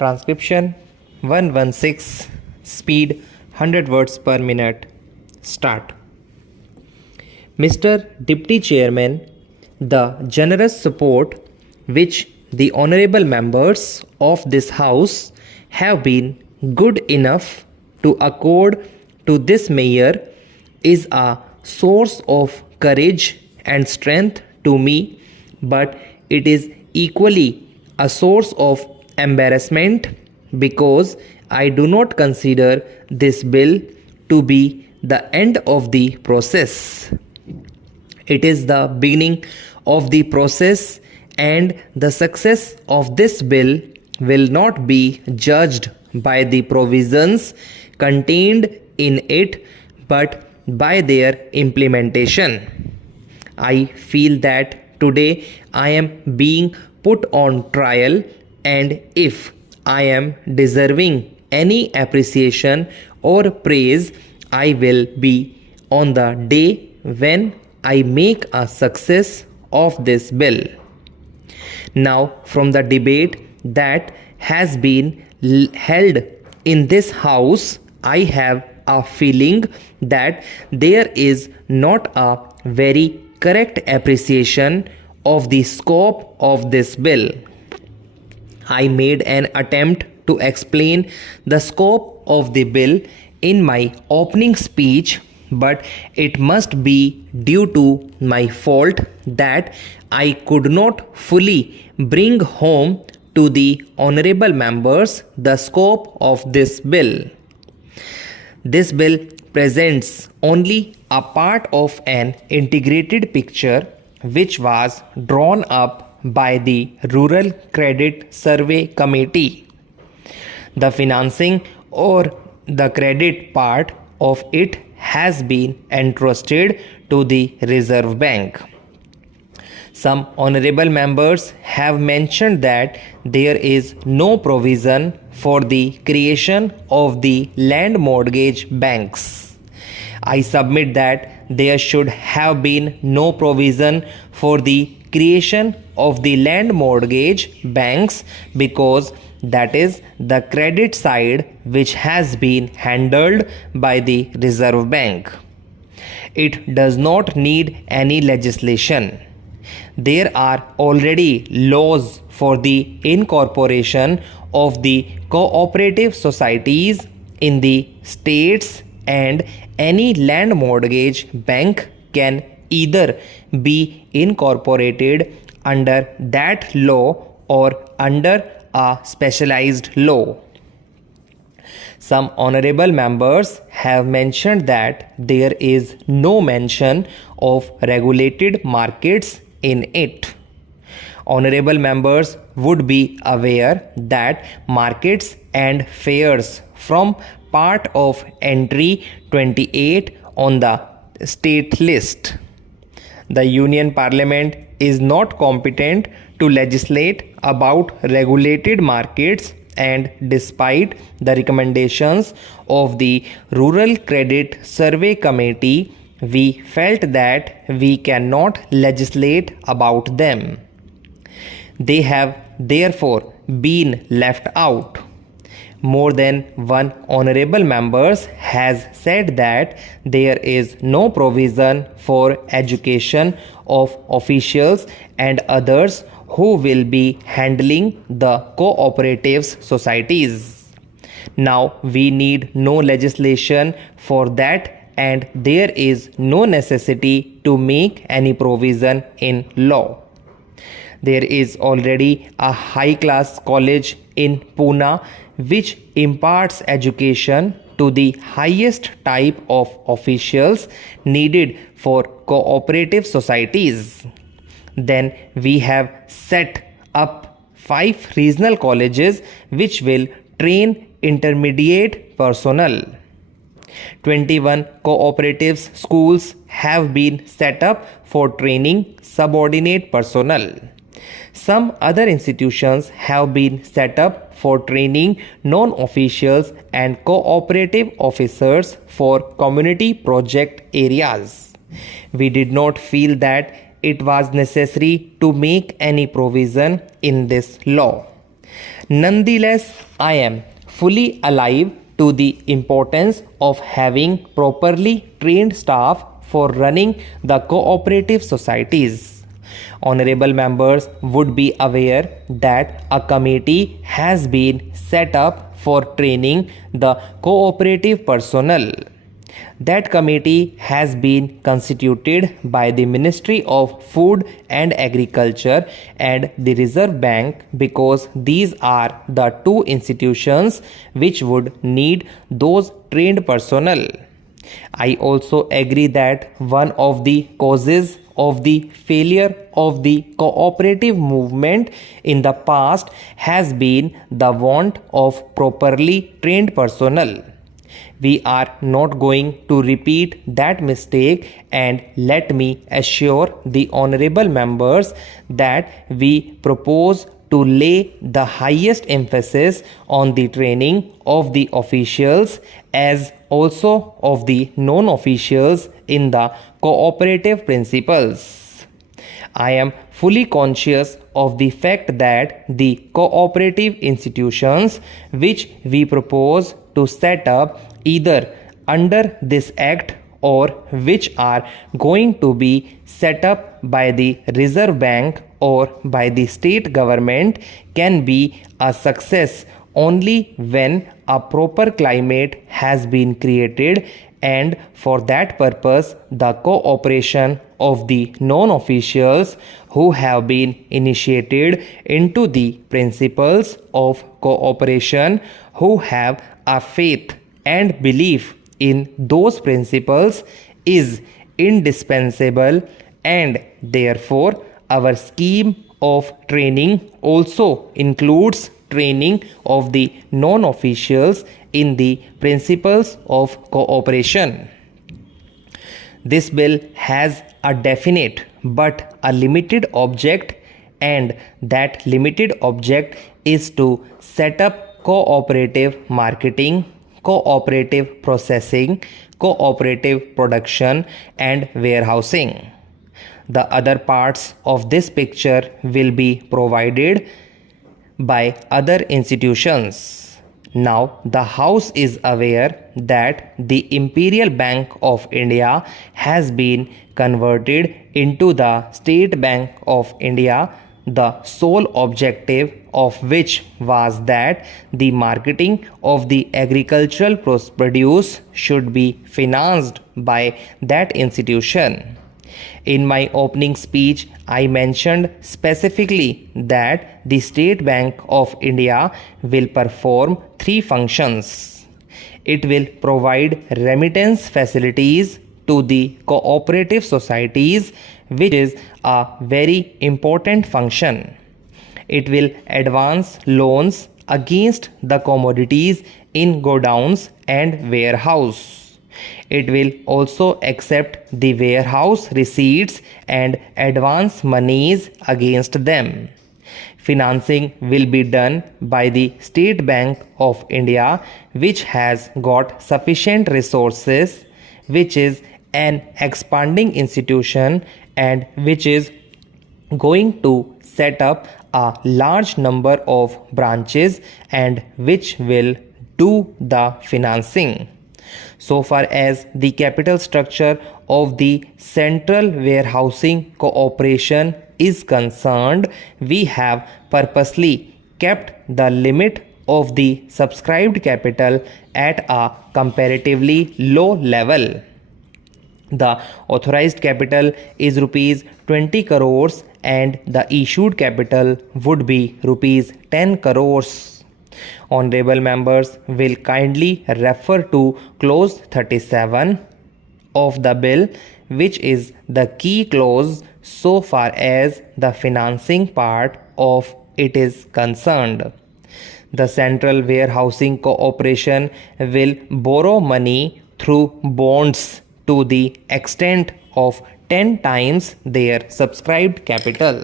Transcription 116, speed 100 words per minute. Start. Mr. Deputy Chairman, the generous support which the honorable members of this House have been good enough to accord to this mayor is a source of courage and strength to me, but it is equally a source of embarrassment because I do not consider this bill to be the end of the process. It is the beginning of the process, and the success of this bill will not be judged by the provisions contained in it but by their implementation. I feel that today I am being put on trial, and if I am deserving any appreciation or praise, I will be on the day when I make a success of this bill. Now, from the debate that has been held in this House, I have a feeling that there is not a very correct appreciation of the scope of this bill. I made an attempt to explain the scope of the bill in my opening speech, but it must be due to my fault that I could not fully bring home to the honorable members the scope of this bill. This bill presents only a part of an integrated picture which was drawn up by the Rural Credit Survey Committee. The financing or the credit part of it has been entrusted to the Reserve Bank. Some honorable members have mentioned that there is no provision for the creation of the land mortgage banks. I submit that there should have been no provision for the creation of the land mortgage banks because that is the credit side which has been handled by the Reserve Bank. It does not need any legislation. There are already laws for the incorporation of the cooperative societies in the states, and any land mortgage bank can either be incorporated under that law or under a specialized law. Some honorable members have mentioned that there is no mention of regulated markets in it. Honorable members would be aware that markets and fairs from part of entry 28 on the state list. The Union Parliament is not competent to legislate about regulated markets, and despite the recommendations of the Rural Credit Survey Committee, we felt that we cannot legislate about them. They have therefore been left out. More than one honorable member has said that there is no provision for education of officials and others who will be handling the cooperatives societies. Now we need no legislation for that, and there is no necessity to make any provision in law. There is already a high-class college in Pune which imparts education to the highest type of officials needed for cooperative societies. Then we have set up 5 regional colleges which will train intermediate personnel. 21 cooperative schools have been set up for training subordinate personnel. Some other institutions have been set up for training non-officials and cooperative officers for community project areas. We did not feel that it was necessary to make any provision in this law. Nonetheless, I am fully alive to the importance of having properly trained staff for running the cooperative societies. Honorable members would be aware that a committee has been set up for training the cooperative personnel. That committee has been constituted by the Ministry of Food and Agriculture and the Reserve Bank because these are the two institutions which would need those trained personnel. I also agree that one of the causes of the failure of the cooperative movement in the past has been the want of properly trained personnel. We are not going to repeat that mistake, and let me assure the honorable members that we propose to lay the highest emphasis on the training of the officials as also of the non-officials in the cooperative principles. I am fully conscious of the fact that the cooperative institutions which we propose to set up either under this act or which are going to be set up by the Reserve Bank or by the state government can be a success only when a proper climate has been created, and for that purpose the cooperation of the non-officials who have been initiated into the principles of cooperation, who have a faith and belief in those principles, is indispensable, and therefore our scheme of training also includes training of the non-officials in the principles of cooperation. This bill has a definite but a limited object, and that limited object is to set up cooperative marketing, cooperative processing, cooperative production and warehousing. The other parts of this picture will be provided by other institutions. Now, the House is aware that the Imperial Bank of India has been converted into the State Bank of India, the sole objective of which was that the marketing of the agricultural produce should be financed by that institution. In my opening speech, I mentioned specifically that the State Bank of India will perform three functions. It will provide remittance facilities to the cooperative societies, which is a very important function. It will advance loans against the commodities in godowns and warehouse. It will also accept the warehouse receipts and advance monies against them. Financing will be done by the State Bank of India, which has got sufficient resources, which is an expanding institution and which is going to set up a large number of branches and which will do the financing. So far as the capital structure of the Central Warehousing Corporation is concerned, we have purposely kept the limit of the subscribed capital at a comparatively low level. The authorized capital is rupees 20 crores and the issued capital would be rupees 10 crores. Honorable members will kindly refer to clause 37 of the bill, which is the key clause so far as the financing part of it is concerned. The Central Warehousing Corporation will borrow money through bonds to the extent of 10 times their subscribed capital.